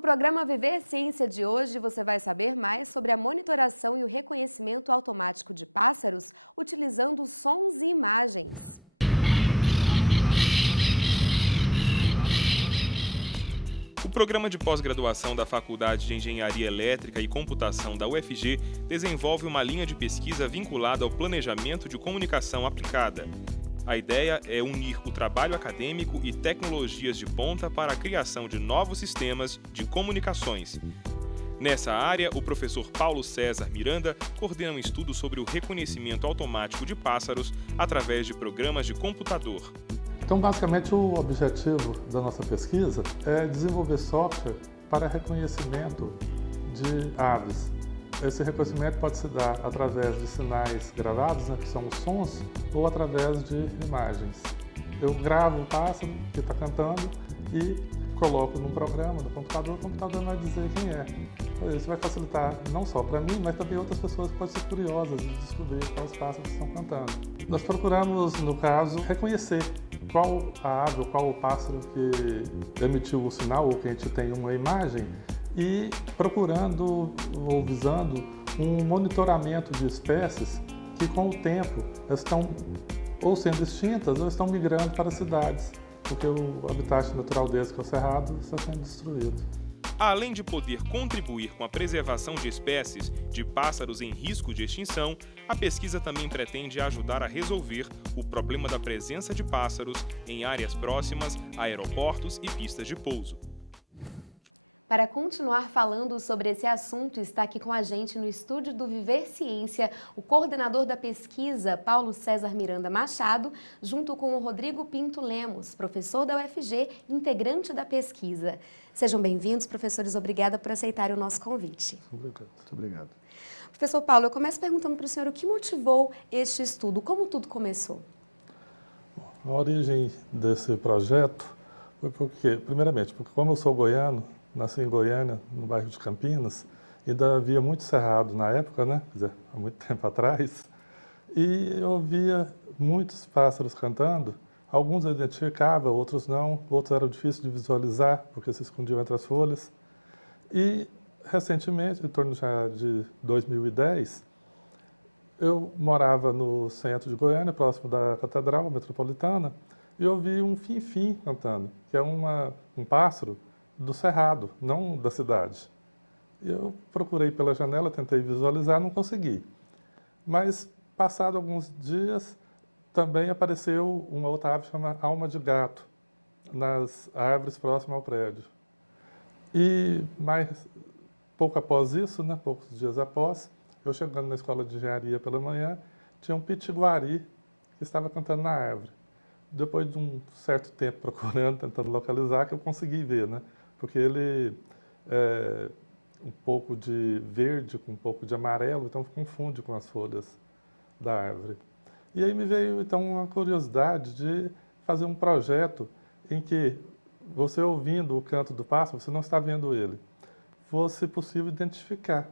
No programa Viver Ciência de hoje, você vai saber mais sobre a monitoração e o reconhecimento automático de pássaros utilizando sons e imagens. O programa de pós-graduação da Faculdade de Engenharia Elétrica e Computação da UFG desenvolve uma linha de pesquisa vinculada ao planejamento de comunicação aplicada. A ideia é unir o trabalho acadêmico e tecnologias de ponta para a criação de novos sistemas de comunicações. Nessa área, o professor Paulo César Miranda coordena um estudo sobre o reconhecimento automático de pássaros através de programas de computador. Então, basicamente, o objetivo da nossa pesquisa é desenvolver software para reconhecimento de aves. Esse reconhecimento pode se dar através de sinais gravados, que são os sons, ou através de imagens. Eu gravo o pássaro que está cantando e coloco num programa do computador, o computador vai dizer quem é. Isso vai facilitar não só para mim, mas também outras pessoas que podem ser curiosas de descobrir quais pássaros estão cantando. Nós procuramos, no caso, reconhecer qual a ave ou qual o pássaro que emitiu o sinal ou que a gente tem uma imagem e procurando ou visando um monitoramento de espécies que com o tempo estão ou sendo extintas ou estão migrando para cidades, porque o habitat natural deles, que é o cerrado, está sendo destruído. Além de poder contribuir com a preservação de espécies de pássaros em risco de extinção, a pesquisa também pretende ajudar a resolver o problema da presença de pássaros em áreas próximas a aeroportos e pistas de pouso. Para continuar falando sobre esse assunto, está aqui com a gente no estúdio do Viver Ciência o coordenador da pesquisa, Paulo César Miranda Machado, junto com o Rodrigo Pinto Lemos, professor da UFG, integrante da pesquisa. Sejam bem-vindos, professores. Obrigada por aceitarem o nosso convite. Obrigado. Muito obrigado. Professor Paulo, eu começo perguntando para o senhor o que motivou este estudo, como tudo começou? A origem desse projeto foi porque, primeiramente, porque como eu sou goiano, nasci em Goiânia, no bairro de Campinas, ainda havia muito cerrado na época, né? Quer dizer, há muito tempo atrás, e eu via muitos pássaros cantando, alguns eu identificava, outros não, outros eram difíceis de visualizar, porque se escondiam entre as folhas. E, recentemente, em torno já de 2010, eu morava no centro de Goiânia, próximo da Catedral Metropolitana, e eu vi um fim-fim cantando, que é um pássaro do cerrado, não da cidade. Eu procurei pela janela, tentei visualizar, não consegui. Mas, passado alguns dias, também apareceu uma outra ave chamada alma de gato, nas árvores próximas ao prédio. E pouco após isso, poucos dias após, eu chegando na escola de engenharia pela manhã, tinha um pitiguari que estava cantando na árvore. Depois de um certo tempo procurando, tentando localizar, que eu consegui ver, porque ele é um pouco de verde com um pouco de amarelo, então confunde com as folhas da árvore. E aí me veio então uma curiosidade de fazer um projeto em que você ouvindo o canto do pássaro, você não está vendo ele, fosse possível identificar.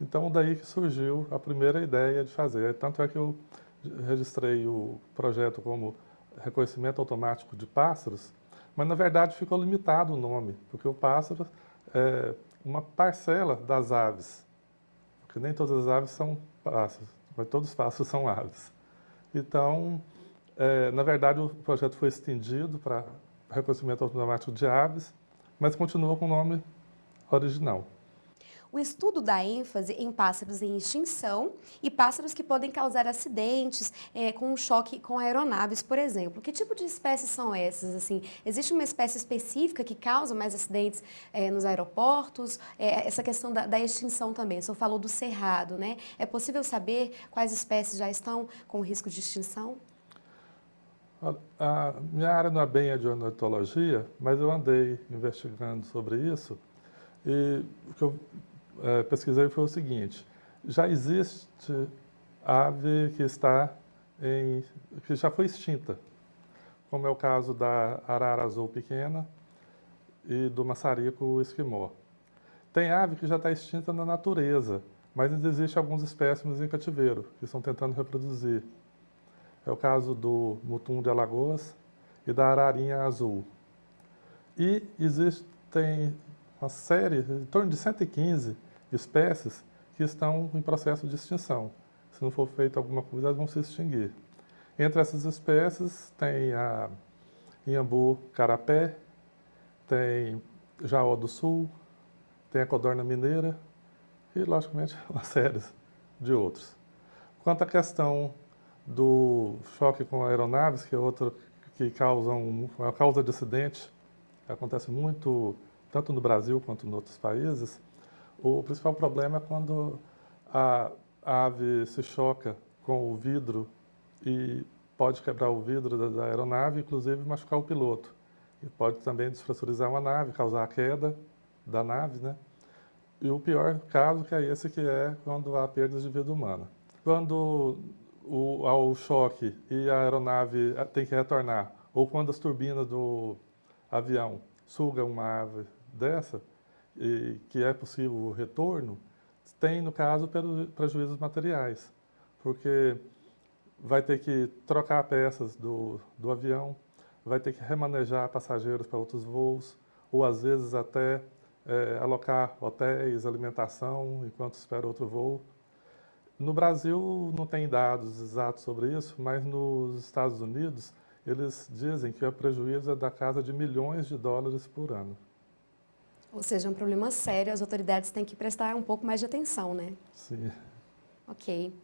Então daí que surgiu a primeira ideia de fazer. Tanto é que eu registrei o projeto como reconhecimento automático de pássaros, mas na verdade ficou limitado o nome, porque o pássaro é uma parcela das aves, porque nem todas as aves são pássaros, mas todos os pássaros são aves. Então, na verdade, o projeto foi estendido para reconhecimento automático de aves, mas continua com o nome original. O estudo dá ênfase em pássaros em extinção e pássaros que podem causar acidentes com um choque com aeronaves, por exemplo. Que tipo de espécies são essas? Assim, existe uma espécie específica que causa mais acidentes nos aeroportos? Essa questão da extinção também. O senhor falou do cerrado, né? É possível saber quais espécies já estão com risco de extinção? A minha área não é bem a de ornitologia, mas eu andei investigando sobre isso e o que eu pesquisei foi o seguinte: já existe ave que já foi extinta, como é o caso da arara azul pequena e do maçarico esquimó. Tem ave que já está extinta na natureza, mas ainda existe alguns espécimes em cativeiro que estão tentando reproduzir. É o caso do mutum de Alagoas e da ararinha azul. E existem uma série, em torno de 115 espécies que estão em processo de extinção. Se não for feita alguma coisa, elas vão se extinguir. Entre essas espécies tem a inhambu carapé, tem jaó do sul, tem a codorna mineira e, logicamente, uma série de outros. Quanto à questão do choque com aeronaves, que é outra que uma causa de acidente, acontece muito, tanto no Brasil quanto em outros países, o principal problema é quando a ave se choca com o vidro e pode quebrar o vidro da aeronave, inclusive machucar o piloto. E pode também despressurizar uma nave, causar a queda da nave, né? E o pior caso que é esse, que é quando há perdas de vida humana. Quando há o choque e a aeronave tem que retornar, ou quando as turbinas do avião sugam uma ave dessa, e que é possível o retorno, tem, no caso, prejuízos materiais, porque vai ter que trocar peças do avião, vai ter que remanejar passageiros para outros voos, ou às vezes até alocar hotéis, alimentação, enquanto espera outro voo. No Brasil não tem dados exatos sobre isso, mas nos Estados Unidos eles dizem que o prejuízo é da casa de milhões de dólares por ano. Ou seja, é um problema sério, as autoridades têm que prestar um pouco mais de atenção, né? Sim. Ok.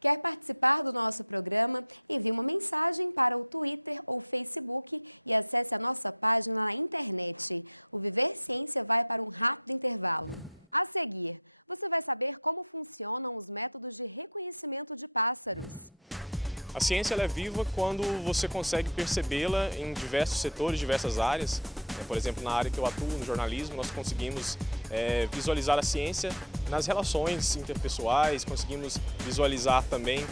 Quer participar do nosso programa? Envie uma mensagem para o Twitter ou Facebook e acesse a nossa página na internet. O Viver Ciência vai para um rápido intervalo. A seguir, você vai saber como funcionam os métodos de reconhecimento de pássaros. A ciência ela é viva quando você consegue percebê-la em diversos setores, diversas áreas. Por exemplo, na área que eu atuo, no jornalismo, nós conseguimos visualizar a ciência nas relações interpessoais, conseguimos visualizar também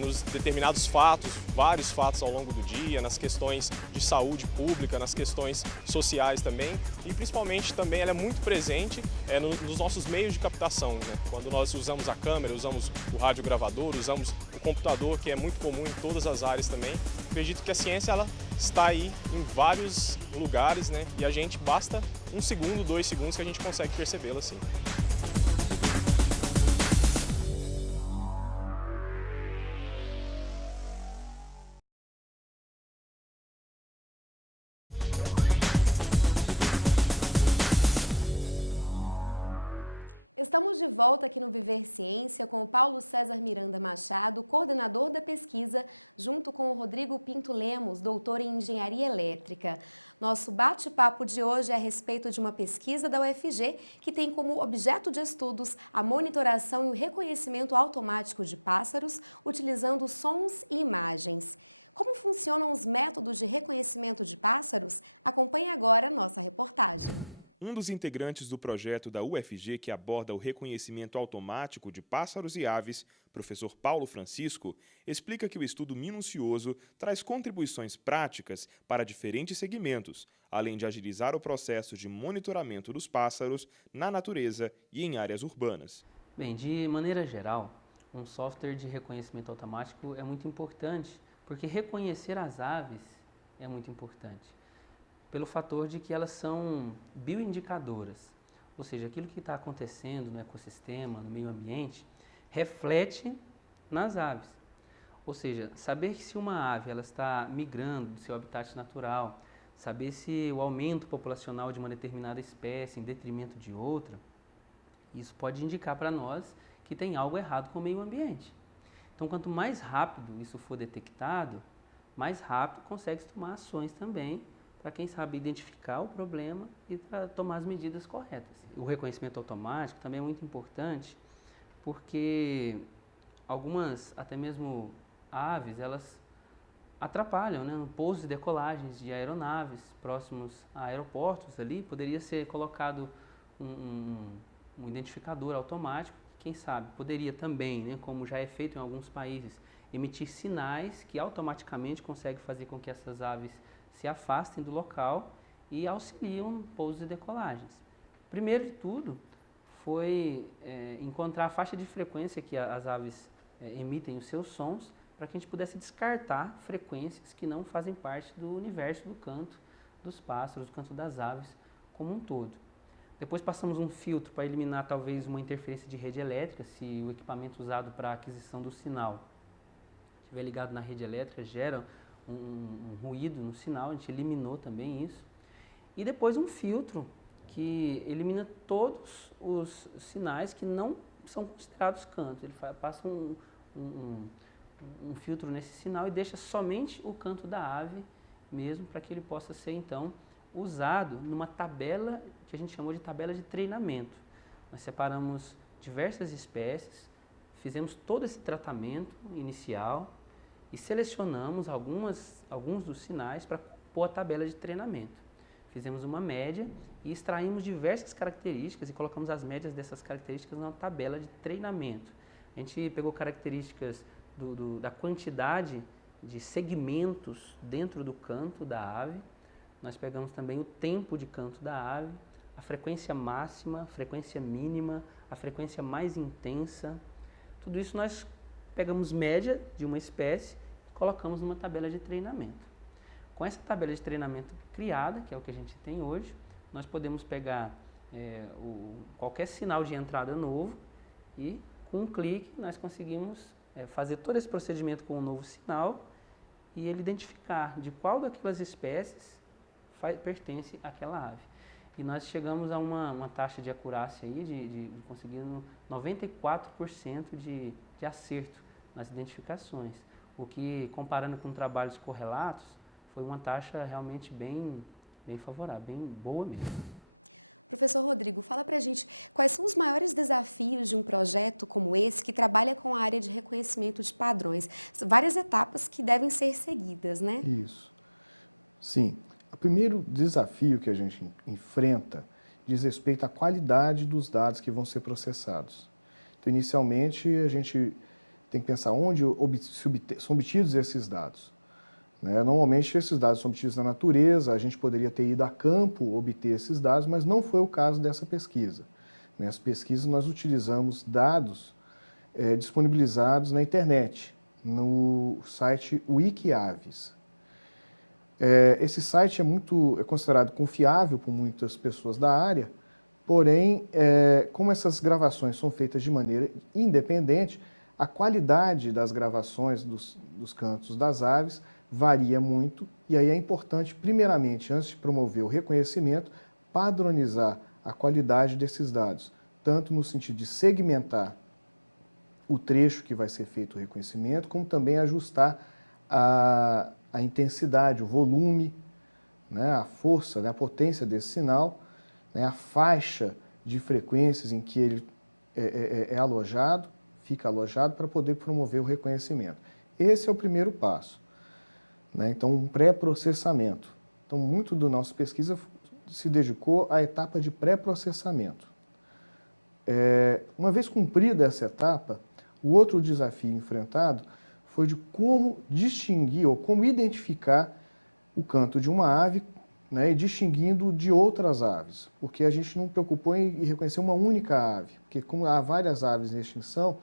nos determinados fatos, vários fatos ao longo do dia, nas questões de saúde pública, nas questões sociais também, e principalmente também ela é muito presente nos nossos meios de captação, né? Quando nós usamos a câmera, usamos o radiogravador, usamos o computador, que é muito comum em todas as áreas também. Acredito que a ciência ela está aí em vários lugares, né? E a gente basta 1 segundo, 2 segundos que a gente consegue percebê-la assim. Estamos de volta aqui no Viver Ciência com o Paulo César Miranda Machado, coordenador da pesquisa, junto com o Rodrigo Pinto Lemos, doutor em Engenharia Elétrica. Nosso bate-papo de hoje é a respeito de uma pesquisa da UFG que tem como objeto de estudos a monitoração e o reconhecimento automático de pássaros, utilizando sons e imagens. Como funcionam os métodos de reconhecimento de pássaros? Acompanhe agora a nossa reportagem. Um dos integrantes do projeto da UFG que aborda o reconhecimento automático de pássaros e aves, professor Paulo Francisco, explica que o estudo minucioso traz contribuições práticas para diferentes segmentos, além de agilizar o processo de monitoramento dos pássaros na natureza e em áreas urbanas. Bem, de maneira geral, um software de reconhecimento automático é muito importante, porque reconhecer as aves é muito importante, pelo fator de que elas são bioindicadoras, ou seja, aquilo que está acontecendo no ecossistema, no meio ambiente, reflete nas aves. Ou seja, saber que se uma ave ela está migrando do seu habitat natural, saber se o aumento populacional de uma determinada espécie em detrimento de outra, isso pode indicar para nós que tem algo errado com o meio ambiente. Então, quanto mais rápido isso for detectado, mais rápido consegue-se tomar ações também, para quem sabe identificar o problema e para tomar as medidas corretas. O reconhecimento automático também é muito importante porque algumas, até mesmo aves, elas atrapalham, né, no pouso e decolagens de aeronaves próximos a aeroportos ali, poderia ser colocado um identificador automático, quem sabe poderia também, né, como já é feito em alguns países, emitir sinais que automaticamente conseguem fazer com que essas aves se afastem do local e auxiliam pousos e decolagens. Primeiro de tudo foi encontrar a faixa de frequência que as aves emitem os seus sons, para que a gente pudesse descartar frequências que não fazem parte do universo do canto dos pássaros, do canto das aves como um todo. Depois passamos um filtro para eliminar talvez uma interferência de rede elétrica, se o equipamento usado para aquisição do sinal estiver ligado na rede elétrica, gera um ruído no sinal, a gente eliminou também isso. E depois um filtro que elimina todos os sinais que não são considerados cantos. Ele passa um filtro nesse sinal e deixa somente o canto da ave mesmo, para que ele possa ser então usado numa tabela que a gente chamou de tabela de treinamento. Nós separamos diversas espécies, fizemos todo esse tratamento inicial e selecionamos alguns dos sinais para compor a tabela de treinamento. Fizemos uma média e extraímos diversas características e colocamos as médias dessas características na tabela de treinamento. A gente pegou características da quantidade de segmentos dentro do canto da ave. Nós pegamos também o tempo de canto da ave, a frequência máxima, a frequência mínima, a frequência mais intensa. Tudo isso nós pegamos média de uma espécie e colocamos numa tabela de treinamento. Com essa tabela de treinamento criada, que é o que a gente tem hoje, nós podemos pegar qualquer sinal de entrada novo e, com um clique, nós conseguimos fazer todo esse procedimento com um novo sinal e ele identificar de qual daquelas espécies pertence àquela ave. E nós chegamos a uma taxa de acurácia aí de conseguir 94% de acerto nas identificações, o que, comparando com trabalhos correlatos, foi uma taxa realmente bem favorável, bem boa mesmo. Professor Rodrigo, fala pra gente quais são os maiores desafios de um projeto como esse que trabalha com a área de reconhecimento de padrões. Várias etapas que devem ser seguidas, né? Isso. Sim. O primeiro desafio que a gente enfrenta diz respeito à qualidade dos dados que vão ser processados. Então, inicialmente, a gente tem que pensar onde são obtidos esses dados. Normalmente, esses dados são obtidos na natureza, a gente poderia ter ido a campo obter esses dados, mas não foi o caso dessa pesquisa. Nessa pesquisa, nós utilizamos dados disponibilizados na internet, no site Wikiaves. Esse site é considerado confiável por muitas pessoas da área, porém, como essas gravações são feitas de maneira independente, a qualidade das gravações dos cantos das aves varia muito, e aí é importante, primeiramente, antes de promover o reconhecimento, padronizar a qualidade desses dados, tanto no sentido de segmentar o trecho que vai ser feito o reconhecimento, como também ajustar a intensidade, o volume, a força, a potência desse sinal, a faixa de frequências em que ele fica alojado para poder promover o reconhecimento. Esse é o primeiro passo. Então, um pré-processamento. Então, muito da nossa pesquisa se dedicou à etapa de pré-processamento. Uma vez cumprida essa etapa, o outro desafio enfrentado foi de como distinguir ou como identificar o canto de uma ave, e distinguindo de outras aves, porque a gente não preocupou em reconhecer uma única ave, porque como há várias aves em extinção,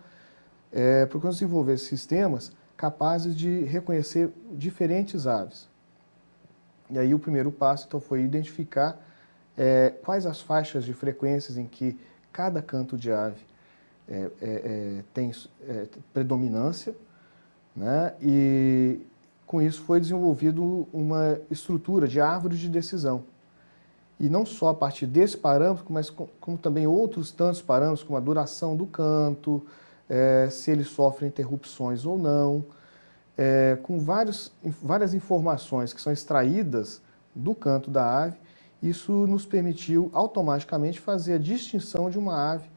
procuramos desenvolver sistemas capazes de reconhecer diferentes aves. E aí o primeiro passo, então, foi identificar quais as faixas de frequências em que cada canto de ave tem predominância, e com isso foi desenvolvido uma estrutura de árvore de decisão. E não só a partir desse parâmetro, mas como também outros tantos parâmetros, como a duração do canto, se ele sofre interrupções ou não, com várias informações que são extraídas do canto da ave. Isso nos permitiu automaticamente fazer a distinção de uma ave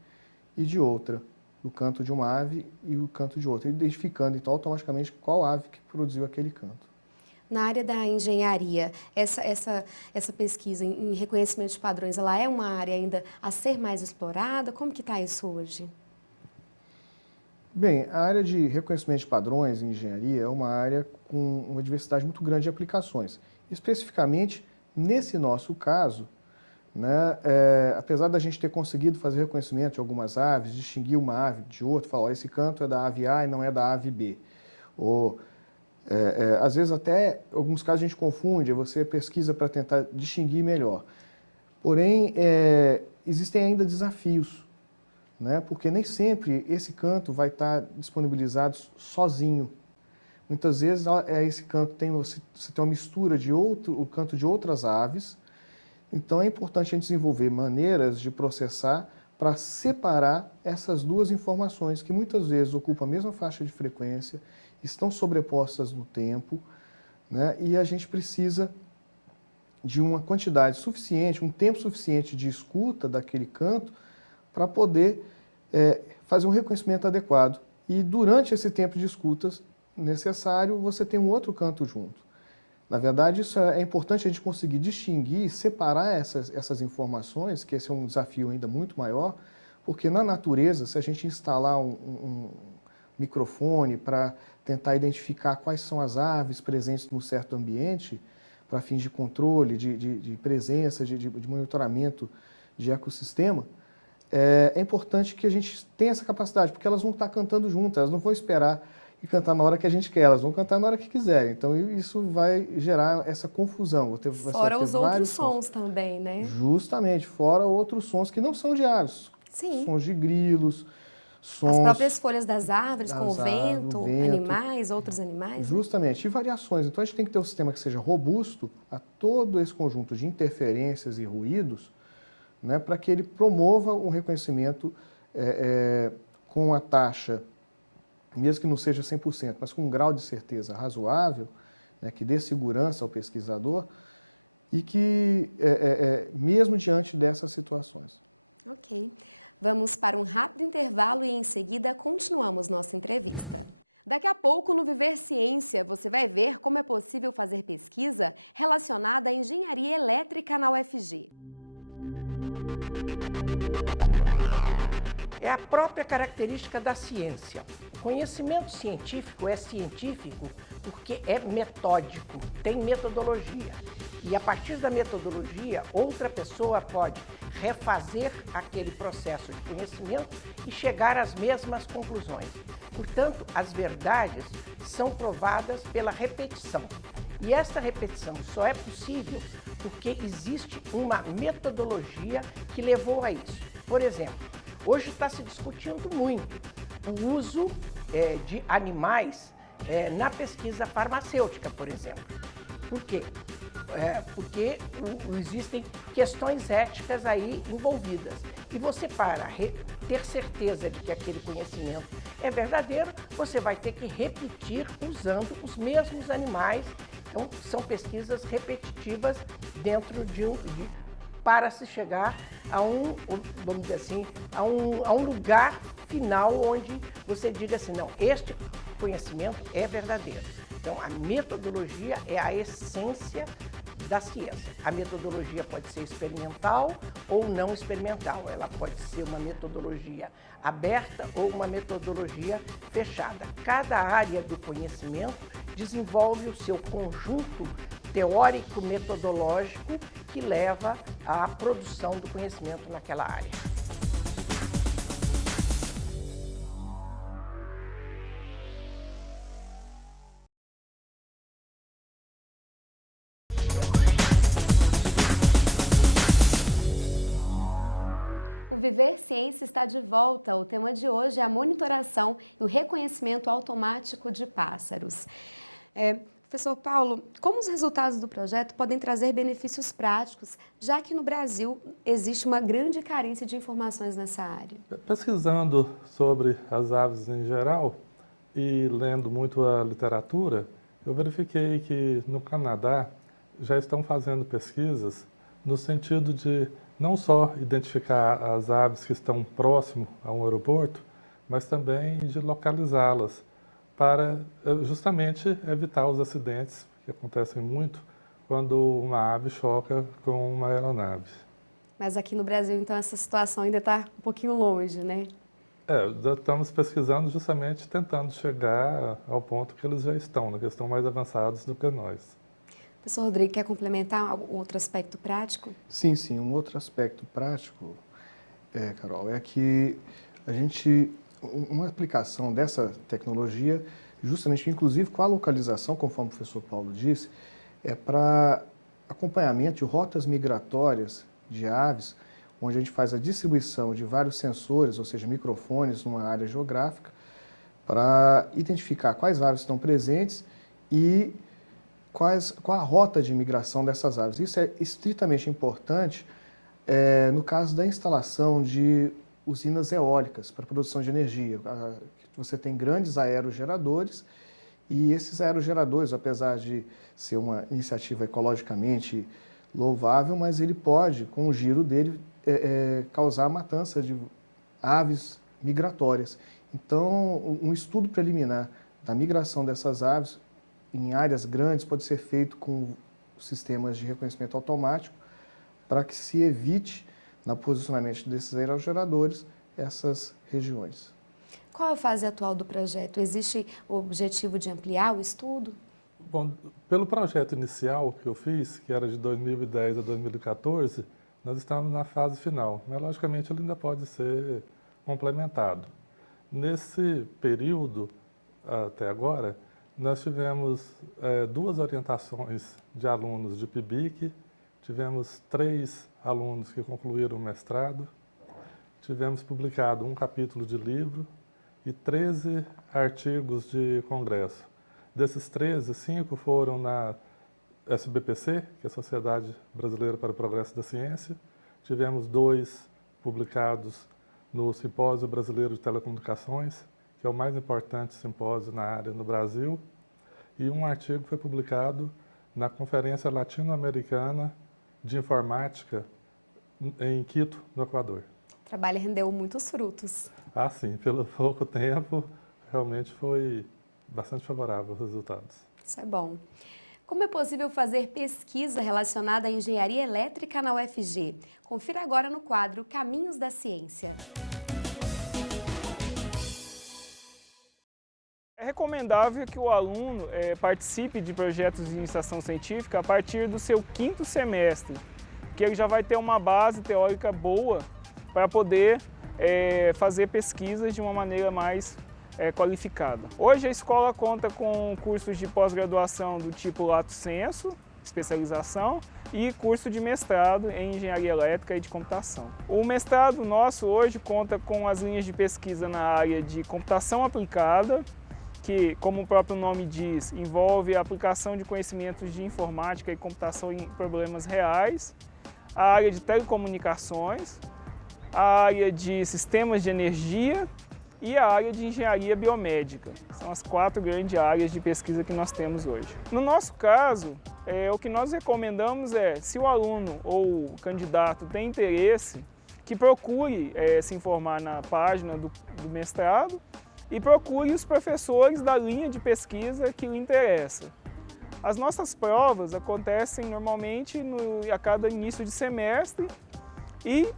e de outra, do canto de uma ave e o canto de outra, identificando então automaticamente qual ave que produziu aquele canto. Na área da engenharia, essa pesquisa em reconhecimento de padrões, ela é uma área ainda a ser mais explorada? Como que está isso hoje? Bem, a área de reconhecimento de padrões em engenharia é uma área com uma diversidade muito grande de aplicações. Especificamente, nesse nosso caso, apesar da gente ter conseguido fazer reconhecimento de algumas aves, distinguir uma ave de outra, falar, esse canto é da ave A e não é da ave B. Ou, às vezes até, em alguns casos a gente confunde, você pesquisa para tentar distinguir melhor. Porém, existem ainda desafios, né? Porque nem sempre esse canto vai estar disponibilizado sozinho. Muitas vezes esse canto você tem uma mistura de o canto de outras aves, então é importante a gente desenvolver maneiras de processar para separar essas duas informações que muitas vezes ocupam a mesma faixa de frequência, estão sobrepostas no tempo, né? E a gente precisa de uma quantidade suficiente, um tempo suficiente de escuta daquele canto para poder fazer um reconhecimento adequado. E durante esse tempo de escutas necessário, você tem um outro canto junto. Na verdade, isso é importante a gente conseguir distinguir, separar essas informações, que esse é um desafio ainda muito maior, porque na natureza, se a gente instalar um microfone para tentar identificar quais são as aves presentes num certo ambiente, para fins de controle, de presença, de monitoramento de ecossistema, é importante que a gente tenha essa capacidade, porque elas vão estar cantando juntas, elas não vão esperar e cantar na hora que a gente quer, elas vão cantar na hora que quiserem. Então, isso vai gerar essa confusão. Fora os outros sons também, né? Justamente, fora outros sons que não são diários. Sim. Sons de grilos, sons... As próprias folhas das árvores, com o vento, animais, outros animais. Justamente, e variações. Então, a gente tem que ter um sistema que seja robusto a todo esse conjunto de interferências e ruídos, né, para que ele promova um reconhecimento com a taxa, mesmo que não seja 100%, mas com um grau de certeza razoável, né, que dê segurança ao pesquisador e que, mesmo diante dessas situações. Ok. Vamos para um rápido intervalo e em seguida continuamos nossa entrevista. Daqui a pouco, no Viver Ciência, você vai ver como é possível fazer pesquisa relacionada à engenharia elétrica na UFG. É a própria característica da ciência. O conhecimento científico é científico porque é metódico, tem metodologia. E a partir da metodologia, outra pessoa pode refazer aquele processo de conhecimento e chegar às mesmas conclusões. Portanto, as verdades são provadas pela repetição. E essa repetição só é possível porque existe uma metodologia que levou a isso. Por exemplo, hoje está se discutindo muito o uso de animais na pesquisa farmacêutica, por exemplo. Por quê? Porque existem questões éticas aí envolvidas. E você, para ter certeza de que aquele conhecimento é verdadeiro, você vai ter que repetir usando os mesmos animais. Então, são pesquisas repetitivas dentro para se chegar a vamos dizer assim, a um lugar final onde você diga assim, não, este conhecimento é verdadeiro. Então, a metodologia é a essência da ciência. A metodologia pode ser experimental ou não experimental. Ela pode ser uma metodologia aberta ou uma metodologia fechada. Cada área do conhecimento desenvolve o seu conjunto teórico-metodológico que leva à produção do conhecimento naquela área. O Viver Ciência está de volta. O tema de hoje é a monitoração e o reconhecimento automático de pássaros. Professor Paulo, como os resultados do projeto podem trazer benefícios práticos, já que no Brasil existe uma grande carência de informações nessa área? Pesquisando sobre as aves em geral e lendo muito a literatura, eu verifiquei que no Canadá já estão fazendo pesquisas no sentido de não só identificar as aves que estão próximo a um aeroporto, mas também de localizá-las para justamente evitar os acidentes que acontecem muito quando uma ave choca com uma aeronave. Mas aqui no Brasil, então, essa situação ainda está um pouquinho longe, né? Estamos pesquisando justamente tentando chegar ao ponto que eles já estão, né, que estão mais avançados do que nós. Professor Rodrigo, quer complementar algum outro aspecto prático? Sim, sim. Um outro aspecto prático, Carol, é que uma aplicação dessa tecnologia, justamente, inclusive com a localização, conforme o professor Paulo disse, é para acompanhamento de rotas migratórias de aves, onde a gente faz a distribuição de vários sensores, ou seja, microfones numa área geográfica, para identificar quais aves estão presentes e qual a rota de migração dessas aves. Isso é estritamente importante no caso da instalação de usinas eólicas para produção de energia. Você tem grandes aerogeradores e esses aerogeradores, apesar de ser uma iniciativa ecologicamente louvável, mas ele pode, com o giro dele, causar a matança de aves migratórias. Então, um estudo preliminar da migração dessas aves em áreas grandes pode ser feito com sistemas de reconhecimento automático para que se evite, no posicionamento desses aerogeradores, essas regiões. Qual a fase atual do projeto? Existe o objetivo de ampliar o estudo? Bom, pelo projeto inicial que eu fiz, que era de 2010 a 2014, nós estamos na fase final, mas logicamente ele ainda pode ser complementado. Nesse período, até agora, nós tivemos 2 orientações de alunos de PIBIC, tivemos 3 alunos que concluíram o mestrado, tivemos publicado um capítulo de livro e 13 artigos de congresso. Desses 13, 5 foram na SBPC, que é a Sociedade Brasileira para o Progresso da Ciência, tivemos 2 publicados no Simpósio Brasileiro de Telecomunicações, que é o mais importante simpósio na área no Brasil, e um artigo foi publicado na Conferência Latino-Americana de Informática em Quito, no Equador. O trabalho rendeu muitos frutos. Ah, sim, pelo pouco tempo, realmente foi bastante favorável os resultados. Isso é bom. Como é possível fazer pesquisa relacionada à engenharia elétrica na UFG? Confira agora no quadro Caminhos da Ciência. É recomendável que o aluno participe de projetos de iniciação científica a partir do seu 5º semestre, que ele já vai ter uma base teórica boa para poder fazer pesquisas de uma maneira mais qualificada. Hoje a escola conta com cursos de pós-graduação do tipo Lato Sensu, especialização, e curso de mestrado em engenharia elétrica e de computação. O mestrado nosso hoje conta com as linhas de pesquisa na área de computação aplicada, que, como o próprio nome diz, envolve a aplicação de conhecimentos de informática e computação em problemas reais, a área de telecomunicações, a área de sistemas de energia e a área de engenharia biomédica. São as 4 grandes áreas de pesquisa que nós temos hoje. No nosso caso, o que nós recomendamos se o aluno ou o candidato tem interesse, que procure se informar na página do mestrado e procure os professores da linha de pesquisa que lhe interessa. As nossas provas acontecem normalmente a cada início de semestre e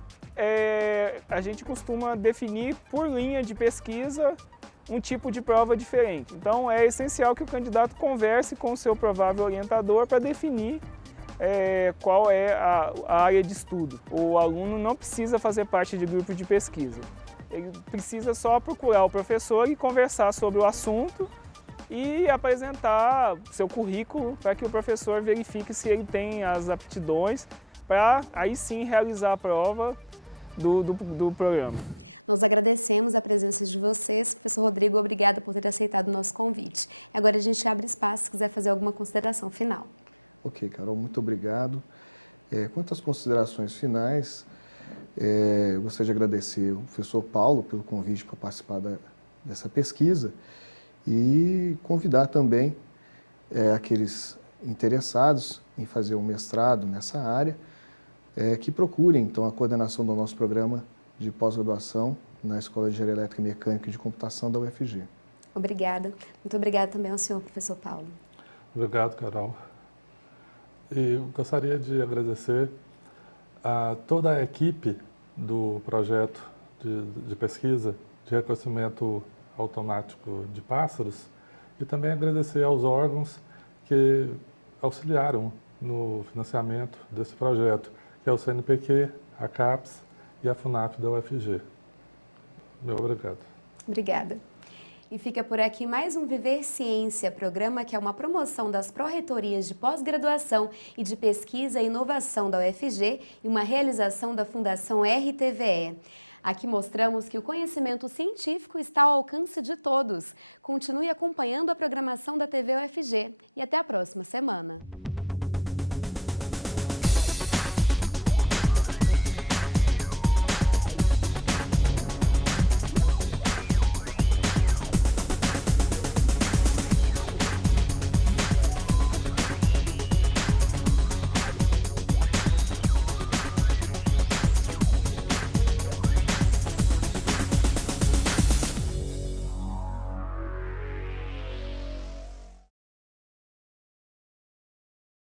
a gente costuma definir por linha de pesquisa um tipo de prova diferente. Então é essencial que o candidato converse com o seu provável orientador para definir qual é a área de estudo. O aluno não precisa fazer parte de grupo de pesquisa. Ele precisa só procurar o professor e conversar sobre o assunto e apresentar seu currículo para que o professor verifique se ele tem as aptidões para aí sim realizar a prova do programa. Nós agradecemos a presença de vocês. Professor Rodrigo, obrigada por ter aceitado o nosso convite. Agora a gente abre espaço se quiser fazer alguma consideração final. Ok, Carol, muito obrigado. Quanto às considerações finais, eu gostaria de agradecer ao professor Paulo pelo convite para participar dessa pesquisa e convidar também aqueles interessados em fazer um mestrado nessa área, que procurem, então, a coordenação do nosso programa de pós-graduação na Escola de Engenharia Elétrica e Mecânica e de Computação da UFG. Obrigada. Muito obrigada também ao senhor, professor Paulo. Obrigado, Carol. E eu gostaria de agradecer a toda a equipe do projeto de pesquisa de reconhecimento automático de pássaros e também agradecer aos órgãos que auxiliaram no financiamento desse projeto, que é o CNPq, a CAPES e a FUNAP da UFG. Meu obrigado. Obrigada. E fica por aqui mais um Viver Ciência, programa que é uma promoção das pró-reitorias de pós-graduação e de pesquisa e inovação da UFG e uma realização da Fundação RTVE. Aqui mostramos que o conhecimento científico está ao alcance de todos. Continue acompanhando a programação da TV UFG e até a próxima semana.